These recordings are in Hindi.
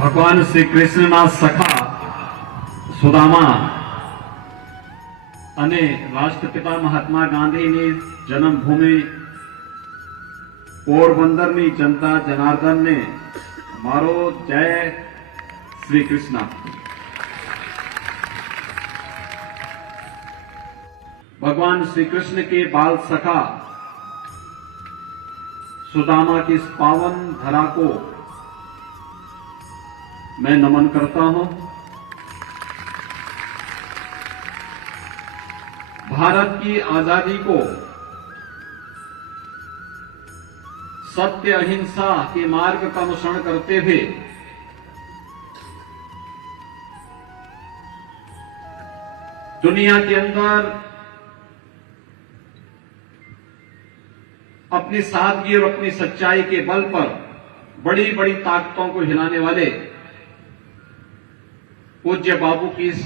ભગવાન શ્રી કૃષ્ણના સખા સુદામા અને રાષ્ટ્રપિતા મહાત્મા ગાંધીની જન્મભૂમિ પોરબંદરની જનતા જનાર્દનને મારો જય શ્રી કૃષ્ણ। भगवान श्री कृष्ण के बाल सखा सुदामा की इस पावन धरा को मैं नमन करता हूं। भारत की आजादी को सत्य अहिंसा के मार्ग का अनुसरण करते हुए दुनिया के अंदर अपनी सादगी और अपनी सच्चाई के बल पर बड़ी बड़ी ताकतों को हिलाने वाले पूज्य बाबू की इस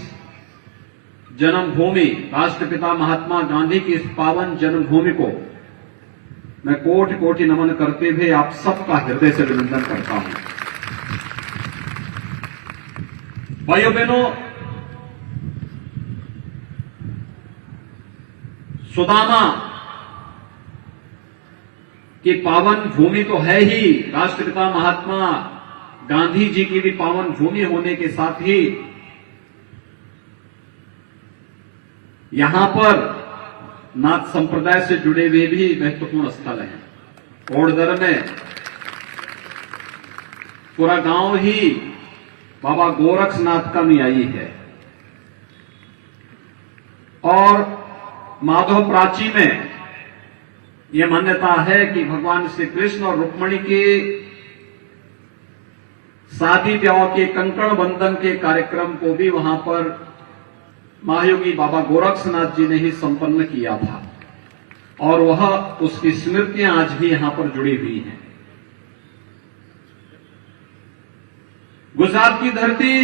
जन्मभूमि राष्ट्रपिता महात्मा गांधी की इस पावन जन्मभूमि को मैं कोटि कोटि नमन करते हुए आप सबका हृदय से अभिनंदन करता हूं। भाइयों बहनों, सुदामा कि पावन भूमि तो है ही, राष्ट्रपिता महात्मा गांधी जी की भी पावन भूमि होने के साथ ही यहां पर नाथ संप्रदाय से जुड़े हुए भी महत्वपूर्ण स्थल हैं। ओड़दर में पूरा गांव ही बाबा गोरक्षनाथ का अनुयायी है और माधव प्राची में यह मान्यता है कि भगवान श्री कृष्ण और रुक्मणी के शादी ब्याह के कंकण बंधन के कार्यक्रम को भी वहां पर महायोगी बाबा गोरक्षनाथ जी ने ही संपन्न किया था और वह उसकी स्मृतियां आज भी यहां पर जुड़ी हुई हैं। गुजरात की धरती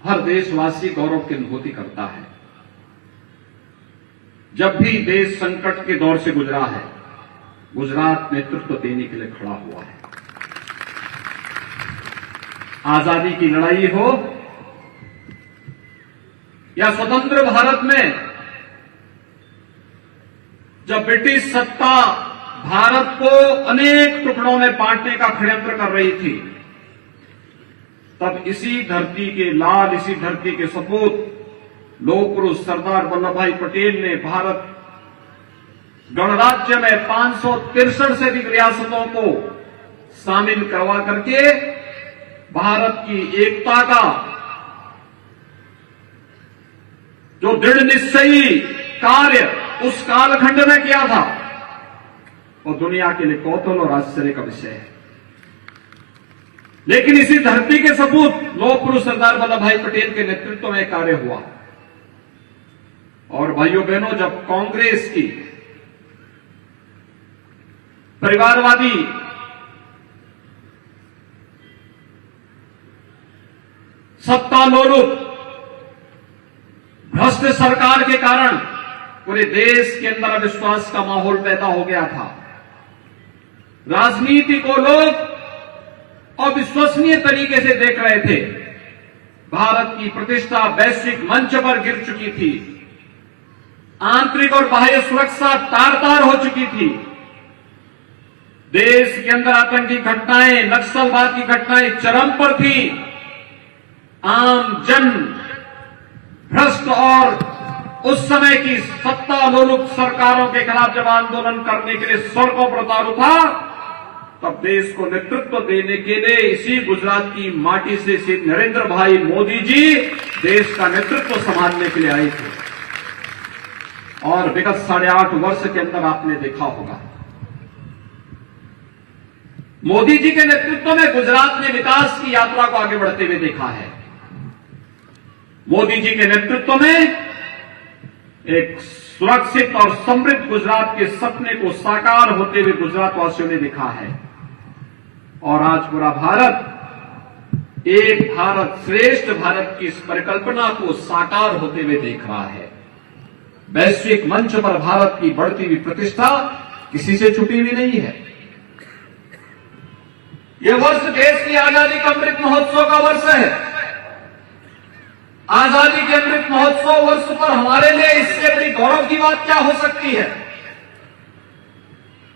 हर देशवासी गौरव की अनुभूति करता है। जब भी देश संकट के दौर से गुजरा है, गुजरात नेतृत्व देने के लिए खड़ा हुआ है। आजादी की लड़ाई हो या स्वतंत्र भारत में जब ब्रिटिश सत्ता भारत को अनेक टुकड़ों में बांटने का षड्यंत्र कर रही थी, तब इसी धरती के लाल, इसी धरती के सपूत लोह पुरुष सरदार वल्लभ भाई पटेल ने भारत गणराज्य में 563 से अधिक रियासतों को शामिल करवा करके भारत की एकता का जो दृढ़ निश्चयी कार्य उस कालखंड में किया था, वो दुनिया के लिए कौतूहल और आश्चर्य का विषय है। लेकिन इसी धरती के सपूत लोह पुरुष सरदार वल्लभ भाई पटेल के नेतृत्व में कार्य हुआ। और भाइयों बहनों, जब कांग्रेस की परिवारवादी सत्तालोलुप भ्रष्ट सरकार के कारण पूरे देश के अंदर अविश्वास का माहौल पैदा हो गया था, राजनीति को लोग अविश्वसनीय तरीके से देख रहे थे, भारत की प्रतिष्ठा वैश्विक मंच पर गिर चुकी थी, आंतरिक और बाह्य सुरक्षा तार-तार हो चुकी थी, देश के अंदर आतंकी घटनाएं, नक्सलवाद की घटनाएं चरम पर थी, आम जन भ्रष्ट और उस समय की सत्तालोलुप सरकारों के खिलाफ जब आंदोलन करने के लिए सड़कों पर उतारू था, तब देश को नेतृत्व देने के लिए इसी गुजरात की माटी से श्री नरेंद्र भाई मोदी जी देश का नेतृत्व संभालने के लिए आए थे। और विगत 8.5 वर्ष के अंदर आपने देखा होगा, मोदी जी के नेतृत्व में गुजरात ने विकास की यात्रा को आगे बढ़ते हुए देखा है। मोदी जी के नेतृत्व में एक सुरक्षित और समृद्ध गुजरात के सपने को साकार होते हुए गुजरात वासियों ने देखा है। और आज पूरा भारत एक भारत श्रेष्ठ भारत की इस परिकल्पना को साकार होते हुए देख रहा है। वैश्विक मंच पर भारत की बढ़ती हुई प्रतिष्ठा किसी से छुपी हुई नहीं है। ये वर्ष देश की आजादी का अमृत महोत्सव का वर्ष है। आजादी के अमृत महोत्सव वर्ष पर हमारे लिए इससे बड़ी गौरव की बात क्या हो सकती है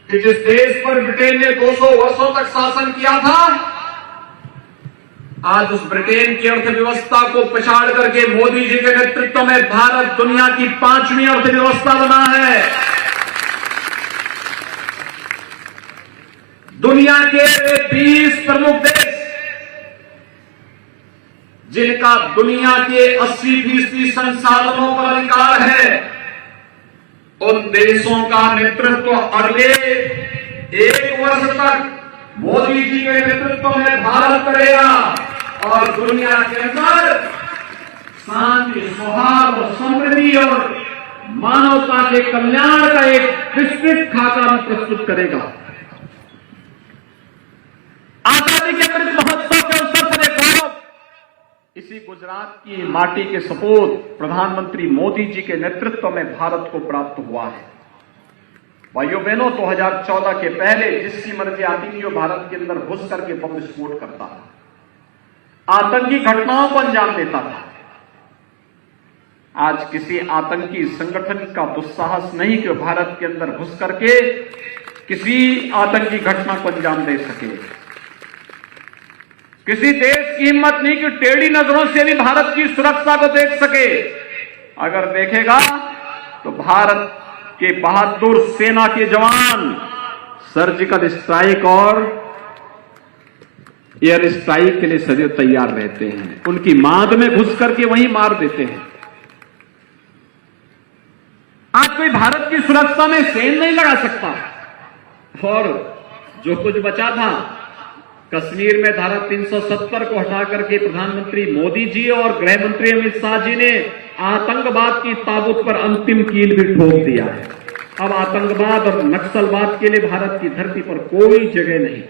कि जिस देश पर ब्रिटेन ने 200 वर्षों तक शासन किया था, आज उस ब्रिटेन की अर्थव्यवस्था को पछाड़ करके मोदी जी के नेतृत्व में भारत दुनिया की 5वीं अर्थव्यवस्था बना है। दुनिया के 20 प्रमुख देश जिनका दुनिया के 80% संसाधनों पर अधिकार है, उन देशों का नेतृत्व अगले 1 वर्ष तक मोदी जी के नेतृत्व में भारत करेगा और दुनिया के अंदर शांति, सौहार्द, समृद्धि और मानवता के कल्याण का एक विस्तृत खाका प्रस्तुत करेगा। आजादी के अमृत महोत्सव के अवसर पर एक गौरव इसी गुजरात की माटी के सपूत प्रधानमंत्री मोदी जी के नेतृत्व में भारत को प्राप्त हुआ है। भाइयों बहनों, 2014 के पहले जिसकी मर्जी आती थी वो भारत के अंदर घुस करके बम विस्फोट करता था, आतंकी घटनाओं को अंजाम देता था। आज किसी आतंकी संगठन का दुस्साहस नहीं कि भारत के अंदर घुस करके किसी आतंकी घटना को अंजाम दे सके। किसी देश की हिम्मत नहीं कि टेढ़ी नजरों से भी भारत की सुरक्षा को देख सके। अगर देखेगा तो भारत के बहादुर सेना के जवान सर्जिकल स्ट्राइक और एयर स्ट्राइक के लिए सदैव तैयार रहते हैं। उनकी मांद में घुस करके वहीं मार देते हैं। आज कोई भारत की सुरक्षा में सेंध नहीं लगा सकता। और जो कुछ बचा था, कश्मीर में धारा 370 को हटा करके प्रधानमंत्री मोदी जी और गृह मंत्री अमित शाह जी ने आतंकवाद की ताबूत पर अंतिम कील भी ठोक दिया है। अब आतंकवाद और नक्सलवाद के लिए भारत की धरती पर कोई जगह नहीं।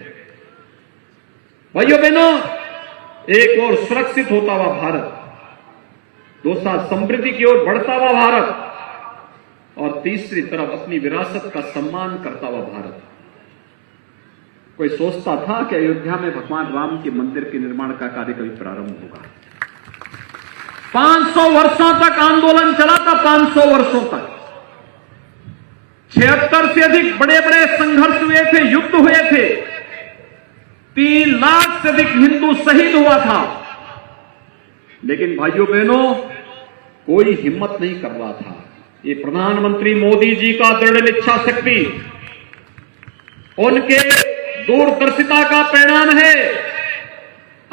भाइयों बहनों, एक और सुरक्षित होता हुआ भारत, दूसरा समृद्धि की ओर बढ़ता हुआ भारत और तीसरी तरफ अपनी विरासत का सम्मान करता हुआ भारत। कोई सोचता था कि अयोध्या में भगवान राम के मंदिर के निर्माण का कार्य कभी प्रारंभ होगा? 500 वर्षों तक आंदोलन चला था। 500 वर्षों तक 76 से अधिक बड़े बड़े संघर्ष हुए थे, युद्ध हुए थे। 3 लाख से अधिक हिंदू शहीद हुआ था। लेकिन भाइयों बहनों, कोई हिम्मत नहीं कर रहा था। ये प्रधानमंत्री मोदी जी का दृढ़ इच्छा शक्ति, उनके दूरदर्शिता का परिणाम है।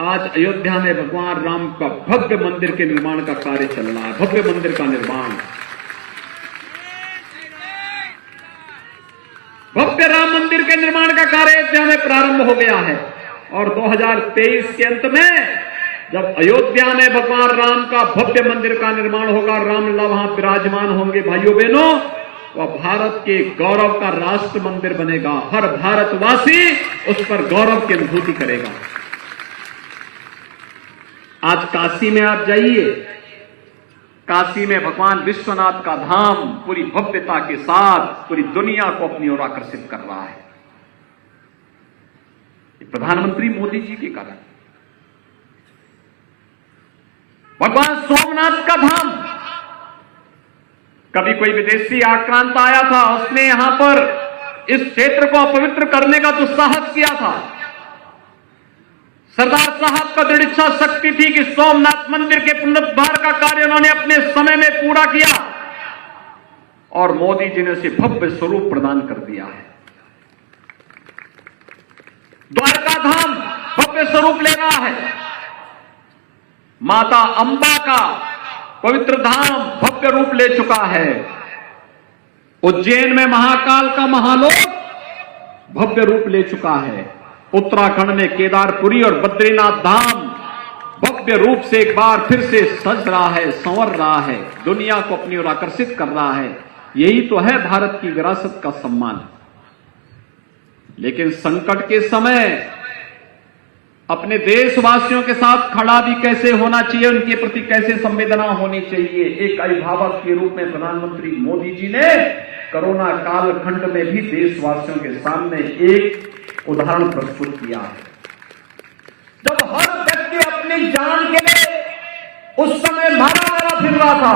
आज अयोध्या में भगवान राम का भव्य मंदिर के निर्माण का कार्य चल रहा है। भव्य मंदिर का निर्माण, भव्य राम मंदिर के निर्माण का कार्य अयोध्या में प्रारंभ हो गया है। और 2023 के अंत में जब अयोध्या में भगवान राम का भव्य मंदिर का निर्माण होगा, रामलला वहां विराजमान होंगे, भाइयों बहनों, वह भारत के गौरव का राष्ट्र मंदिर बनेगा। हर भारतवासी उस पर गौरव की अनुभूति करेगा। आज काशी में आप जाइए, काशी में भगवान विश्वनाथ का धाम पूरी भव्यता के साथ पूरी दुनिया को अपनी ओर आकर्षित कर रहा है। प्रधानमंत्री मोदी जी के कारण। भगवान सोमनाथ का धाम, कभी कोई विदेशी आक्रांत आया था, उसने यहां पर इस क्षेत्र को अपवित्र करने का दुस्साहस किया था। सरदार साहब का दृढ़ इच्छा शक्ति थी कि सोमनाथ मंदिर के पुनरुद्धार का कार्य उन्होंने अपने समय में पूरा किया और मोदी जी ने उसे भव्य स्वरूप प्रदान कर दिया है। द्वारका धाम भव्य स्वरूप ले रहा है। माता अंबा का पवित्र धाम भव्य रूप ले चुका है। उज्जैन में महाकाल का महालोक भव्य रूप ले चुका है। उत्तराखंड में केदारपुरी और बद्रीनाथ धाम भव्य रूप से एक बार फिर से सज रहा है, संवर रहा है, दुनिया को अपनी ओर आकर्षित कर रहा है। यही तो है भारत की विरासत का सम्मान। लेकिन संकट के समय अपने देशवासियों के साथ खड़ा भी कैसे होना चाहिए, उनके प्रति कैसे संवेदना होनी चाहिए, एक अभिभावक के रूप में प्रधानमंत्री मोदी जी ने कोरोना कालखंड में भी देशवासियों के सामने एक उदाहरण प्रस्तुत किया है। अपनी जान के लिए उस समय मारा फिर रहा था,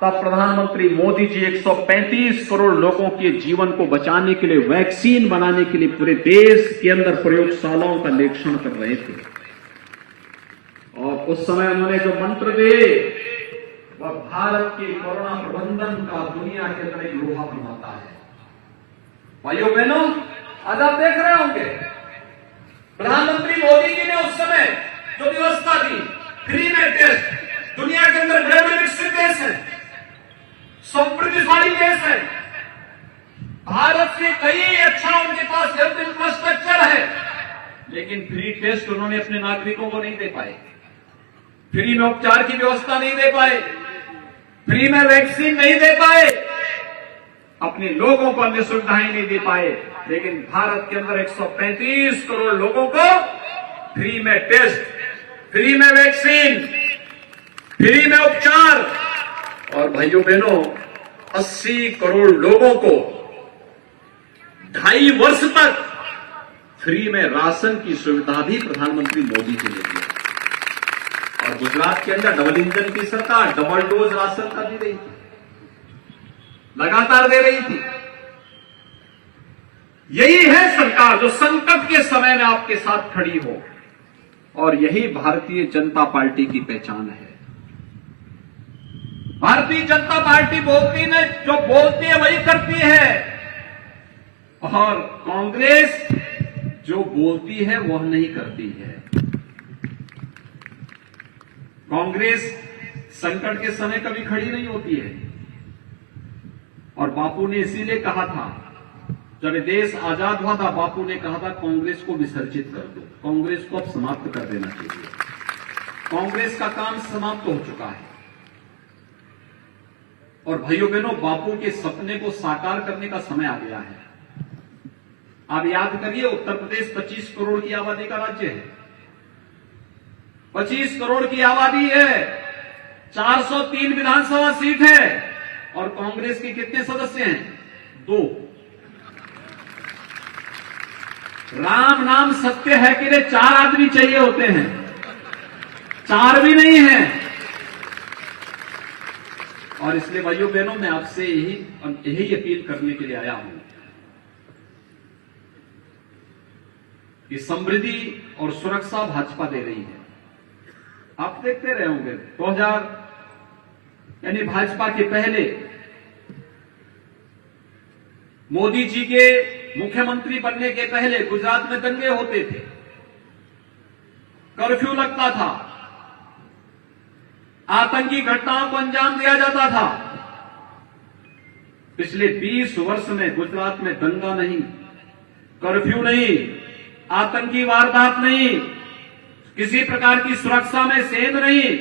तब प्रधानमंत्री मोदी जी 135 करोड़ लोगों के जीवन को बचाने के लिए, वैक्सीन बनाने के लिए पूरे देश के अंदर प्रयोगशालाओं का निरीक्षण कर रहे थे। और उस समय उन्होंने जो मंत्र दिए वह भारत के कोरोना प्रबंधन का दुनिया के अंदर एक लोहा बनाता है। भाइयों बहनों, आज आप देख रहे होंगे प्रधानमंत्री मोदी जी ने उस समय जो व्यवस्था दी, फ्री में टेस्ट, दुनिया के अंदर बड़े बड़े विकसित देश हैं, समृद्धिशाली देश है, भारत से कई अच्छा उनके पास हेल्थ इंफ्रास्ट्रक्चर है, लेकिन फ्री टेस्ट उन्होंने अपने नागरिकों को नहीं दे पाए, फ्री में उपचार की व्यवस्था नहीं दे पाए, फ्री में वैक्सीन नहीं दे पाए, अपने लोगों को अन्य सुविधाएं नहीं दे पाए। लेकिन भारत के अंदर 135 करोड़ लोगों को फ्री में टेस्ट, फ्री में वैक्सीन, फ्री में उपचार, और भाइयों बहनों 80 करोड़ लोगों को 2.5 वर्ष तक फ्री में राशन की सुविधा भी प्रधानमंत्री मोदी जी ने दी। और गुजरात के अंदर डबल इंजन की सरकार डबल डोज राशन का दे रही थी, लगातार दे रही थी। यही है सरकार जो संकट के समय में आपके साथ खड़ी हो, और यही भारतीय जनता पार्टी की पहचान है। भारतीय जनता पार्टी बोलती ने जो बोलती है वही करती है, और कांग्रेस जो बोलती है वह नहीं करती है। कांग्रेस संकट के समय कभी खड़ी नहीं होती है, और बापू ने इसीलिए कहा था, जब देश आजाद हुआ था, बापू ने कहा था कांग्रेस को विसर्जित कर दो, कांग्रेस को अब समाप्त कर देना चाहिए। कांग्रेस का काम समाप्त हो चुका है। और भाइयों बहनों, बापू के सपने को साकार करने का समय आ गया है। आप याद करिए, उत्तर प्रदेश 25 करोड़ की आबादी का राज्य है, 25 करोड़ की आबादी है, 403 विधानसभा सीट है, और कांग्रेस के कितने सदस्य हैं? 2। राम नाम सत्य है कि 4 आदमी चाहिए होते हैं, 4 भी नहीं है। और इसलिए भाइयों बहनों, मैं आपसे यही अपील करने के लिए आया हूं कि समृद्धि और सुरक्षा भाजपा दे रही है। आप देखते रहे होंगे 2000 यानी भाजपा के पहले मोदी जी के मुख्यमंत्री बनने के पहले गुजरात में दंगे होते थे, कर्फ्यू लगता था, आतंकी घटनाओं को अंजाम दिया जाता था। पिछले 20 वर्ष में गुजरात में दंगा नहीं, कर्फ्यू नहीं, आतंकी वारदात नहीं, किसी प्रकार की सुरक्षा में सेंध नहीं,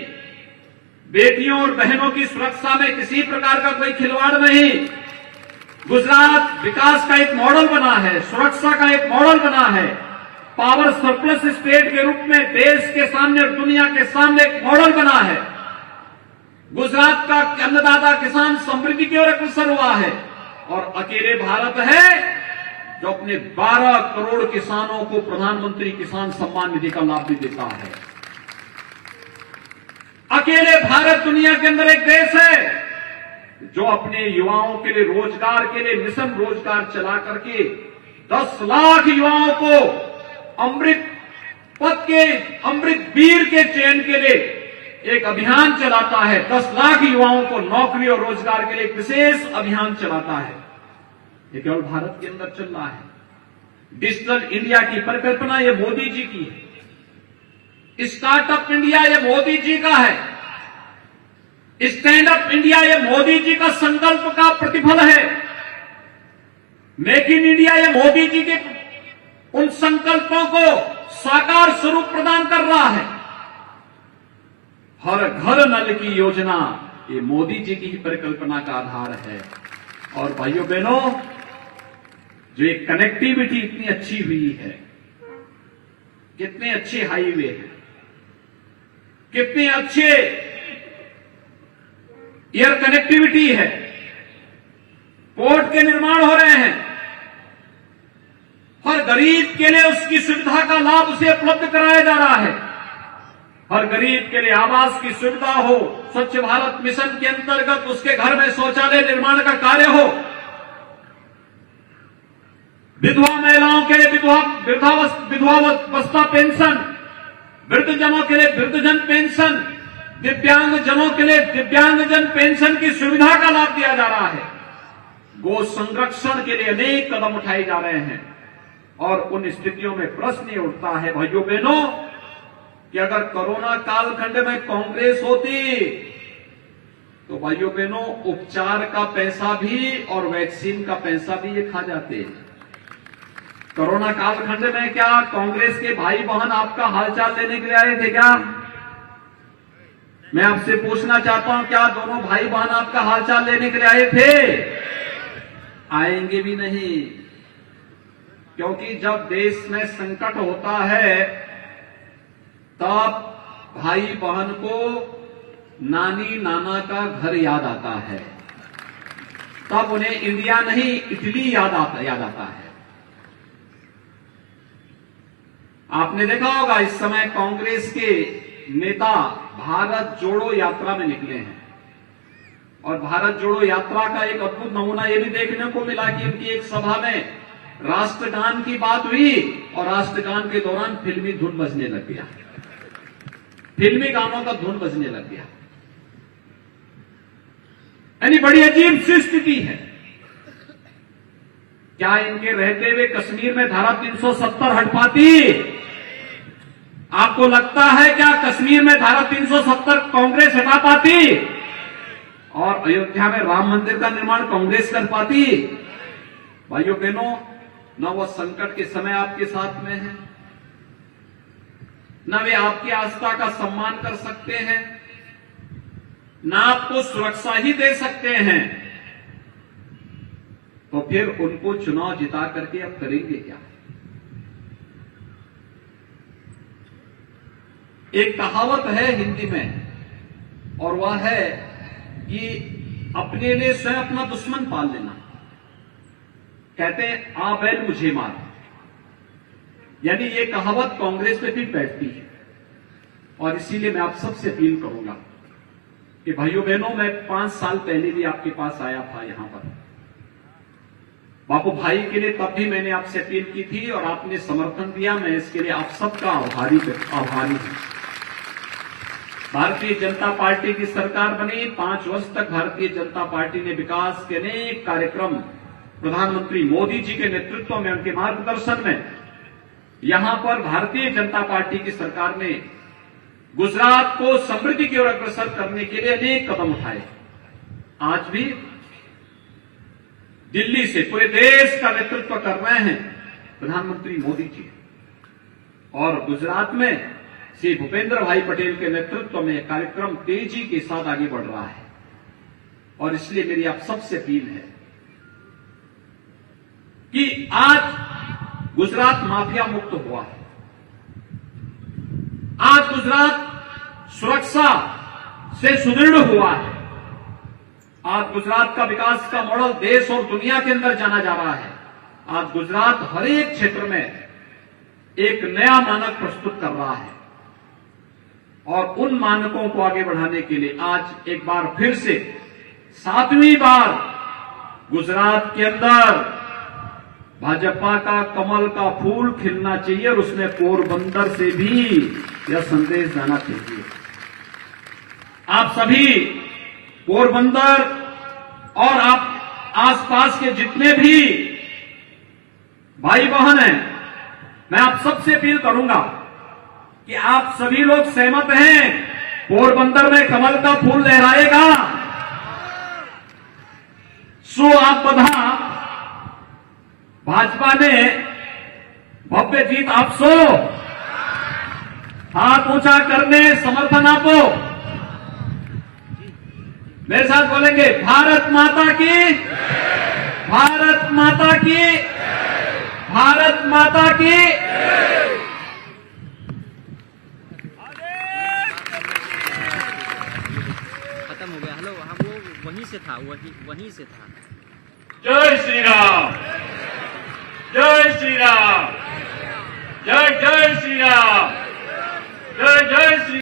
बेटियों और बहनों की सुरक्षा में किसी प्रकार का कोई खिलवाड़ नहीं। गुजरात विकास का एक मॉडल बना है, सुरक्षा का एक मॉडल बना है, पावर सरप्लस स्टेट के रूप में देश के सामने और दुनिया के सामने एक मॉडल बना है। गुजरात का अन्नदाता किसान समृद्धि की ओर अग्रसर हुआ है, और अकेले भारत है जो अपने 12 करोड़ किसानों को प्रधानमंत्री किसान सम्मान निधि का लाभ भी देता है। अकेले भारत दुनिया के अंदर एक देश है जो अपने युवाओं के लिए रोजगार के लिए मिशन रोजगार चला करके 10 लाख युवाओं को अमृत पथ के, अमृत वीर के चयन के लिए एक अभियान चलाता है। 10 लाख युवाओं को नौकरी और रोजगार के लिए एक विशेष अभियान चलाता है। ये केवल भारत के अंदर चल रहा है। डिजिटल इंडिया की परिकल्पना ये मोदी जी की है। स्टार्टअप इंडिया ये मोदी जी का है। स्टैंड अप इंडिया ये मोदी जी का संकल्प का प्रतिफल है। मेक इन इंडिया ये मोदी जी के उन संकल्पों को साकार स्वरूप प्रदान कर रहा है। हर घर नल की योजना ये मोदी जी की परिकल्पना का आधार है। और भाइयों बहनों, जो ये कनेक्टिविटी इतनी अच्छी हुई है, कितने अच्छे हाईवे हैं, कितने अच्छे एयर कनेक्टिविटी है, पोर्ट के निर्माण हो रहे हैं, हर गरीब के लिए उसकी सुविधा का लाभ उसे उपलब्ध कराया जा रहा है। हर गरीब के लिए आवास की सुविधा हो, स्वच्छ भारत मिशन के अंतर्गत उसके घर में शौचालय निर्माण का कार्य हो, विधवा महिलाओं के लिए विधवावस्था पेंशन, वृद्धजनों के लिए वृद्धजन पेंशन, दिव्यांगजनों के लिए दिव्यांगजन पेंशन की सुविधा का लाभ दिया जा रहा है। गो संरक्षण के लिए अनेक कदम उठाए जा रहे हैं। और उन स्थितियों में प्रश्न ये उठता है भाइयों बहनों कि अगर कोरोना कालखंड में कांग्रेस होती तो भाइयों बहनों उपचार का पैसा भी और वैक्सीन का पैसा भी ये खा जाते हैं। कोरोना कालखंड में क्या कांग्रेस के भाई बहन आपका हालचाल लेने के लिए आए थे क्या? मैं आपसे पूछना चाहता हूं, क्या दोनों भाई बहन आपका हालचाल लेने के लिए आए थे? आएंगे भी नहीं, क्योंकि जब देश में संकट होता है तब भाई बहन को नानी नाना का घर याद आता है, तब उन्हें इंडिया नहीं इटली याद आता है। आपने देखा होगा इस समय कांग्रेस के नेता भारत जोड़ो यात्रा में निकले हैं और भारत जोड़ो यात्रा का एक अद्भुत नमूना यह भी देखने को मिला कि उनकी एक सभा में राष्ट्रगान की बात हुई और राष्ट्रगान के दौरान फिल्मी धुन बजने लग गया, फिल्मी गानों का धुन बजने लग गया। यानी बड़ी अजीब सी स्थिति है। क्या इनके रहते हुए कश्मीर में धारा 370 हट पाती? आपको लगता है क्या कश्मीर में धारा 370 कांग्रेस हटा पाती? और अयोध्या में राम मंदिर का निर्माण कांग्रेस कर पाती? भाइयों बहनों, न वो संकट के समय आपके साथ में है, न वे आपकी आस्था का सम्मान कर सकते हैं, न आपको सुरक्षा ही दे सकते हैं, तो फिर उनको चुनाव जिता करके अब करेंगे क्या? एक कहावत है हिंदी में और वह है कि अपने लिए स्वयं अपना दुश्मन पाल लेना। कहते हैं आ बैल मुझे मार, यानी ये कहावत कांग्रेस पे भी बैठती है। और इसीलिए मैं आप सबसे अपील करूंगा कि भाइयों बहनों, मैं 5 साल पहले भी आपके पास आया था यहां पर बापू भाई के लिए, तब भी मैंने आपसे अपील की थी और आपने समर्थन दिया। मैं इसके लिए आप सबका आभारी हूं। भारतीय जनता पार्टी की सरकार बनी, 5 वर्ष तक भारतीय जनता पार्टी ने विकास के अनेक कार्यक्रम प्रधानमंत्री मोदी जी के नेतृत्व में, उनके मार्गदर्शन में, यहां पर भारतीय जनता पार्टी की सरकार ने गुजरात को समृद्धि की ओर अग्रसर करने के लिए अनेक कदम उठाए। आज भी दिल्ली से पूरे देश का नेतृत्व कर रहे हैं प्रधानमंत्री मोदी जी, और गुजरात में श्री भूपेंद्र भाई पटेल के नेतृत्व में कार्यक्रम तेजी के साथ आगे बढ़ रहा है। और इसलिए मेरी आप सबसे अपील है कि आज गुजरात माफिया मुक्त हुआ है, आज गुजरात सुरक्षा से सुदृढ़ हुआ है, आज गुजरात का विकास का मॉडल देश और दुनिया के अंदर जाना जा रहा है। आज गुजरात हर एक क्षेत्र में एक नया मानक प्रस्तुत कर रहा है और उन मानकों को आगे बढ़ाने के लिए आज एक बार फिर से 7वीं बार गुजरात के अंदर भाजपा का कमल का फूल खिलना चाहिए और उसमें पोरबंदर से भी यह संदेश जाना चाहिए। आप सभी पोरबंदर और आप आसपास के जितने भी भाई बहन हैं, मैं आप सबसे अपील करूंगा कि आप सभी लोग सहमत हैं पोरबंदर में कमल का फूल लहराएगा। सो आप बधा भाजपा ने भव्य जीत आपसो, हाथ ऊंचा करने समर्थन आपो। मेरे साथ बोलेंगे भारत माता की, भारत माता की, भारत माता की। खत्म हो गया। हेलो, हाँ, वो वहीं से था, वहीं से था। जय श्री राम, जय श्री राम, जय जय श्री राम, जय जय श्री